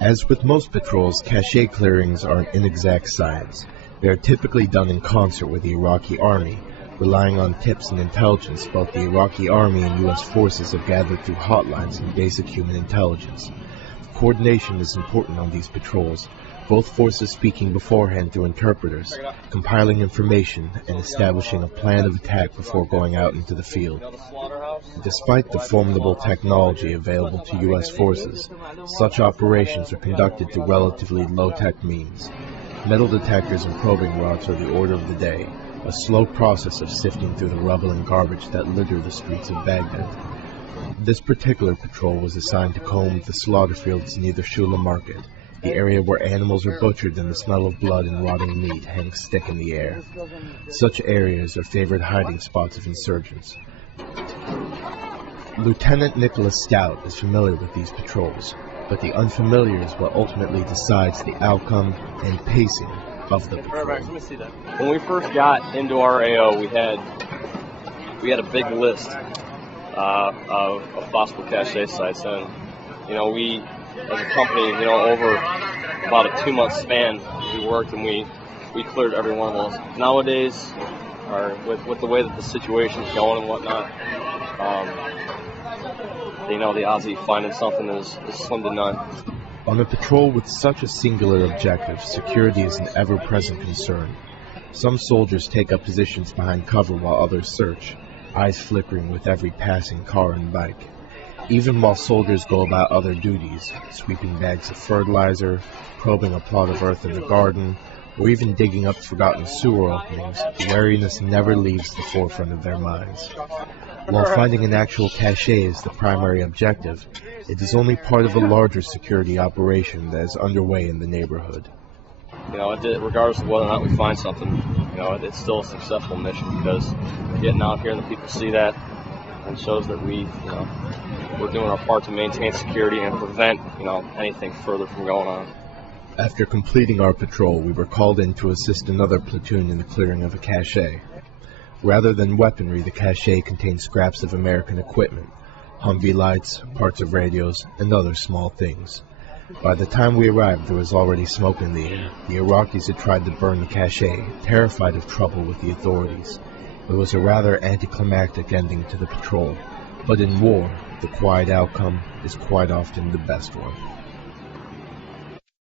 As with most patrols, cache clearings are an inexact science. They are typically done in concert with the Iraqi army, relying on tips and intelligence both the Iraqi army and U.S. forces have gathered through hotlines and basic human intelligence. Coordination is important on these patrols, both forces speaking beforehand through interpreters, compiling information, and establishing a plan of attack before going out into the field. Despite the formidable technology available to U.S. forces, such operations are conducted through relatively low-tech means. Metal detectors and probing rods are the order of the day, a slow process of sifting through the rubble and garbage that litter the streets of Baghdad. This particular patrol was assigned to comb the slaughter fields near the Shula market, the area where animals are butchered and the smell of blood and rotting meat hangs thick in the air. Such areas are favored hiding spots of insurgents. Lieutenant Nicholas Stout is familiar with these patrols, but the unfamiliar is what ultimately decides the outcome and pacing of the patrol. When we first got into our AO, we had a big list of possible cache sites, and we as a company, over about a 2-month span, we worked and we cleared every one of those. Nowadays, with the way that the situation's going and whatnot, the odds of finding something is slim to none. On a patrol with such a singular objective, security is an ever-present concern. Some soldiers take up positions behind cover while others search, eyes flickering with every passing car and bike. Even while soldiers go about other duties, sweeping bags of fertilizer, probing a plot of earth in the garden, or even digging up forgotten sewer openings, wariness never leaves the forefront of their minds. While finding an actual cache is the primary objective, it is only part of a larger security operation that is underway in the neighborhood. Regardless of whether or not we find something, it's still a successful mission because we're getting out here and the people see that and shows that we're doing our part to maintain security and prevent, anything further from going on. After completing our patrol, we were called in to assist another platoon in the clearing of a cache. Rather than weaponry, the cache contained scraps of American equipment, Humvee lights, parts of radios, and other small things. By the time we arrived, there was already smoke in the air. The Iraqis had tried to burn the cache, terrified of trouble with the authorities. It was a rather anticlimactic ending to the patrol, but in war, the quiet outcome is quite often the best one.